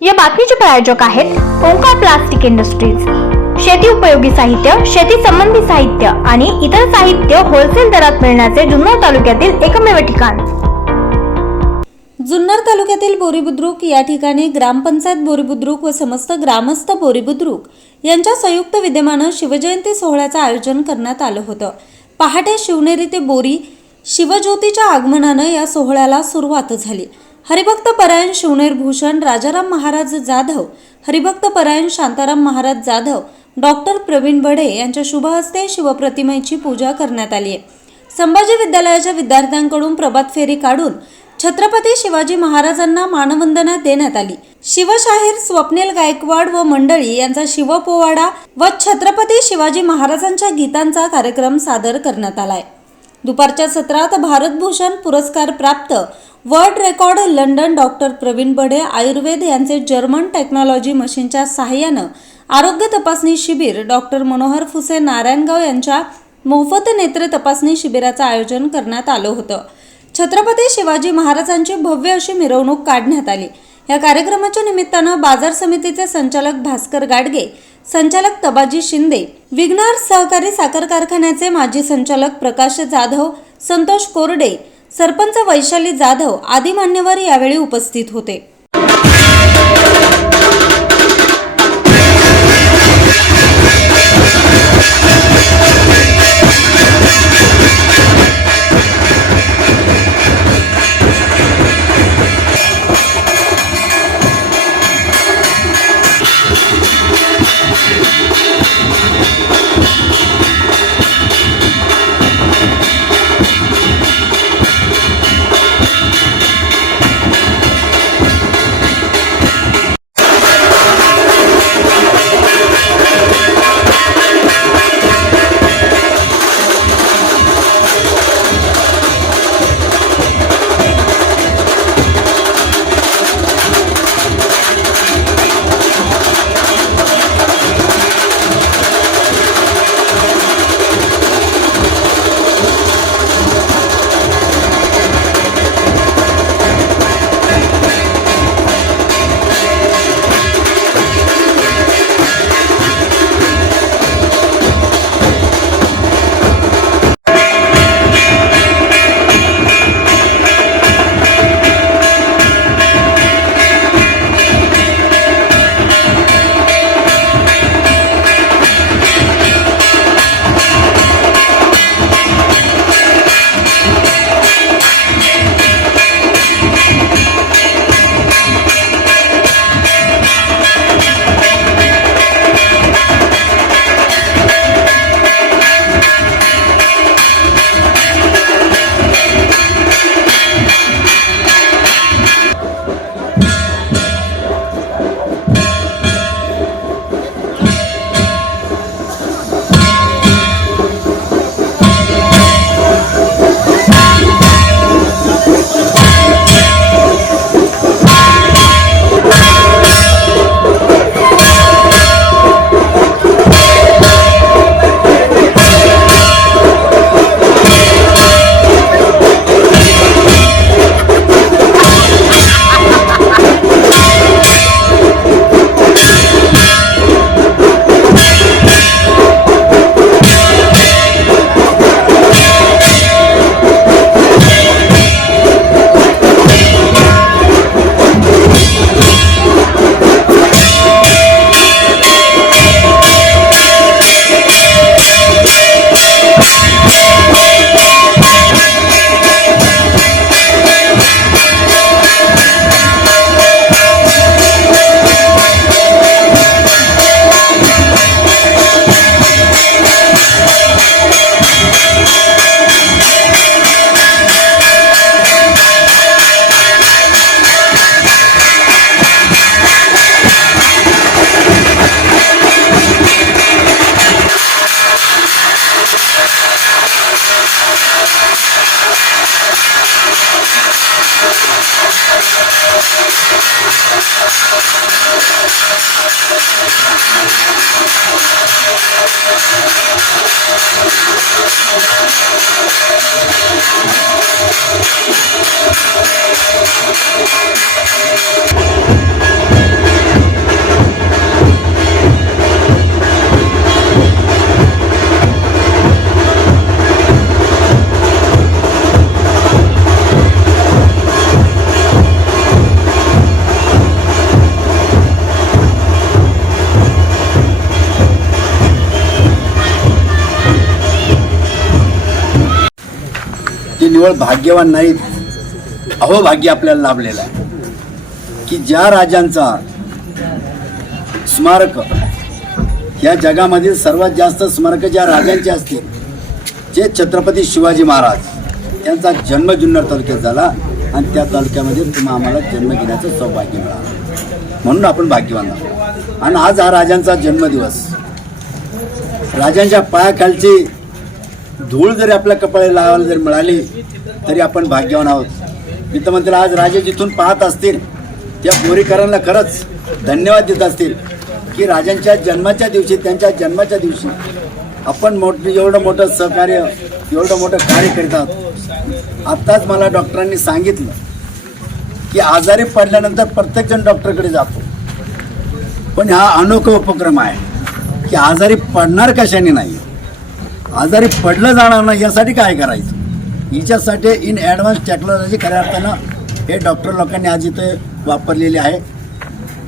या बातमीचे प्रायोजक आहेत ओंकार प्लास्टिक इंडस्ट्रीज. शेती उपयोगी साहित्य शेती संबंधी साहित्य आणि इतर साहित्य होलसेल दरात मिळण्याचे जुन्नर तालुक्यातील एकमेव ठिकाण. जुन्नर तालुक्यातील बोरीबुद्रुक या ठिकाणी ग्रामपंचायत बोरीबुद्रुक व समस्त ग्रामस्थ बोरीबुद्रुक यांच्या संयुक्त विद्यमानं शिवजयंती सोहळ्याचं आयोजन करण्यात आलं होतं. पहाटे शिवनेरी ते बोरी शिवज्योतीच्या आगमनानं या सोहळ्याला सुरुवात झाली. हरिभक्त परायण शिवनेरभूषण राजाराम महाराज जाधव हरिभक्त परायण शांताराम महाराज जाधव डॉक्टर प्रवीण बढे यांच्या शुभ हस्ते शिवप्रतिमेची पूजा करण्यात आली आहे. संभाजी विद्यालयाच्या विद्यार्थ्यांकडून प्रभात फेरी काढून छत्रपती शिवाजी महाराजांना मानवंदना देण्यात आली. शिवशाहीर स्वप्नील गायकवाड व मंडळी यांचा शिवपोवाडा व छत्रपती शिवाजी महाराजांच्या गीतांचा कार्यक्रम सादर करण्यात आलाय दुपारच्या सत्रात भारतभूषण पुरस्कार प्राप्त. World record London doctor Pravin Badhe Ayurveda यांचे जर्मन टेक्नॉलॉजी मशीनच्या सहाय्यानं आरोग्य तपासणी शिबिर डॉक्टर मनोहर फुसे नारायणगाव यांच्या मोफत नेत्र तपासणी शिबिराचं आयोजन करण्यात आलं होतं. छत्रपती शिवाजी महाराजांची भव्य अशी मिरवणूक काढण्यात आली. या कार्यक्रमाच्या निमित्तानं बाजार समितीचे संचालक भास्कर गाडगे संचालक तबाजी शिंदे विघ्नर सहकारी साखर कारखान्याचे माजी संचालक प्रकाश जाधव संतोष कोरडे सरपंच वैशाली जाधव आदी मान्यवर यावेळी उपस्थित होते. केवळ भाग्यवान नाहीत अहोभाग्य आपल्याला लाभलेलं आहे. की ज्या राजांचा स्मारक या जगामधील सर्वात जास्त स्मारक ज्या राजांचे असतील जे छत्रपती शिवाजी महाराज यांचा जन्म जुन्नर तालुक्यात झाला आणि त्या तालुक्यामध्ये तुम्हा आम्हाला जन्म घेण्याचं सौभाग्य मिळालं. म्हणून आपण भाग्यवान आहोत. आणि आज हा राजांचा जन्मदिवस. राजांच्या पायाखालची धूळ जरी आपल्या कपाळी लावायला जरी मिळाली तरी आपण भाग्यवान आहोत. मी तर आज राजे जिथून पाहत असतील त्या बोरीकरांना खरंच धन्यवाद देत असतील की राजांच्या जन्माच्या दिवशी त्यांच्या जन्माच्या दिवशी आपण मोठं एवढं मोठं सहकार्य एवढं मोठं कार्य करीत आहोत. आत्ताच मला डॉक्टरांनी सांगितलं की आजारी पडल्यानंतर प्रत्येकजण डॉक्टरकडे जातो. पण हा अनोखा उपक्रम आहे की आजारी पडणार कशाने नाही आजारी पडलं जाणार नाही यासाठी काय करायचं? हिच्यासाठी इन ॲडव्हान्स टेक्नॉलॉजी खऱ्या अर्थानं हे डॉक्टर लोकांनी आज इथे वापरलेली आहे.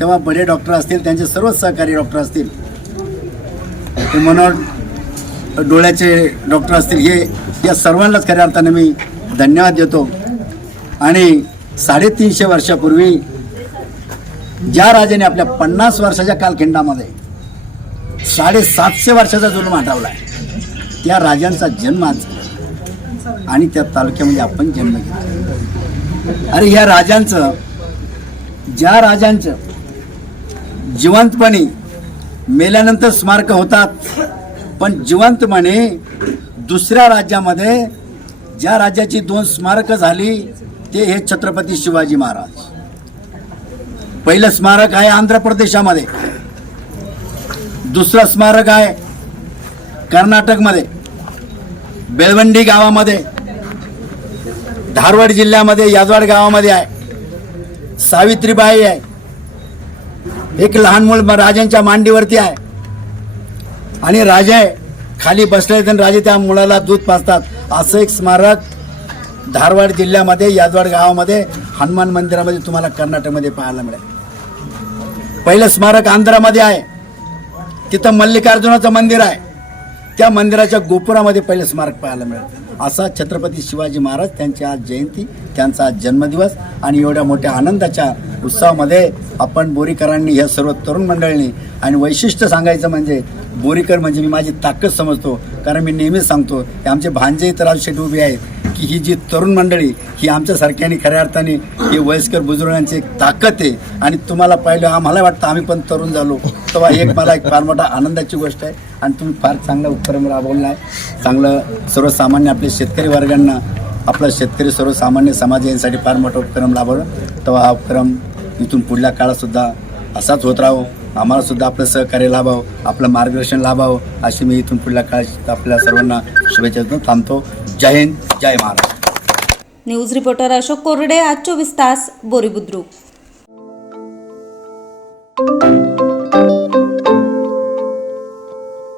तेव्हा बडे डॉक्टर असतील त्यांचे सर्व सहकारी डॉक्टर असतील. ते मनोहर डोळ्याचे डॉक्टर असतील हे या सर्वांनाच खऱ्या अर्थाने मी धन्यवाद देतो. आणि साडेतीनशे वर्षापूर्वी ज्या राजाने आपल्या पन्नास वर्षाच्या कालखंडामध्ये साडेसातशे वर्षाचा जुलूम आठवला आहे. त्या राजांचा जन्म आज आणि त्या तालुक्यामध्ये आपण जन्म घेतला अरे या राजांचं ज्या राजांचं जिवंतपणे मेल्यानंतर स्मारक होतात पण जिवंतपणे दुसऱ्या राज्यामध्ये ज्या राज्याची दोन स्मारकं झाली ते हे छत्रपती शिवाजी महाराज. पहिलं स्मारक आहे आंध्र प्रदेशामध्ये. दुसरं स्मारक आहे कर्नाटकमध्ये. बेळवंडी गावामध्ये धारवाड जिल्ह्यामध्ये यादवाड गावामध्ये आहे. सावित्रीबाई आहे. एक लहान मूल राजांच्या मांडीवरती आहे. आणि राजे खाली बसले तर राजे त्या मुलाला दूध पाजतात. असं एक स्मारक धारवाड जिल्ह्यामध्ये यादवाड गावामध्ये हनुमान मंदिरामध्ये तुम्हाला कर्नाटकमध्ये पाहायला मिळेल. पहिलं स्मारक आंध्रामध्ये आहे. तिथं मल्लिकार्जुनाचं मंदिर आहे. त्या मंदिराच्या गोपुरामध्ये पहिलं स्मारक पाहायला मिळेल असा छत्रपती शिवाजी महाराज त्यांची आज जयंती त्यांचा आज जन्मदिवस आणि एवढ्या मोठ्या आनंदाच्या उत्सवामध्ये आपण बोरीकरांनी ह्या सर्व तरुण मंडळींनी आणि वैशिष्ट्य सांगायचं म्हणजे बोरीकर म्हणजे मी माझी ताकद समजतो कारण मी नेहमीच सांगतो की आमचे भांजे तर आज शेट उभे आहेत. की ही जी तरुण मंडळी ही आमच्यासारख्याने खऱ्या अर्थाने ही वयस्कर बुजुर्गांची एक ताकद आहे. आणि तुम्हाला पाहिलं आम्हाला वाटतं आम्ही पण तरुण झालो. तेव्हा एक मला एक फार मोठा आनंदाची गोष्ट आहे. आणि तुम्ही फार चांगला उपक्रम राबवला आहे चांगलं सर्वसामान्य आपल्या शेतकरी वर्गांना आपला शेतकरी सर्वसामान्य समाज यांसाठी फार मोठा उपक्रम राबवला तेव्हा हा उपक्रम इथून पुढल्या काळातसुद्धा असाच होत राहो. आम्हाला सुद्धा आपलं सहकार्य लाभावं आपलं मार्गदर्शन लाभावं अशी मी इथून पुढल्या काळात आपल्या सर्वांना शुभेच्छा देतो थांबतो. जय हिंद जय महाराष्ट्र. न्यूज रिपोर्टर अशोक कोरडे आज चोवीस तास बोरी बुद्रुक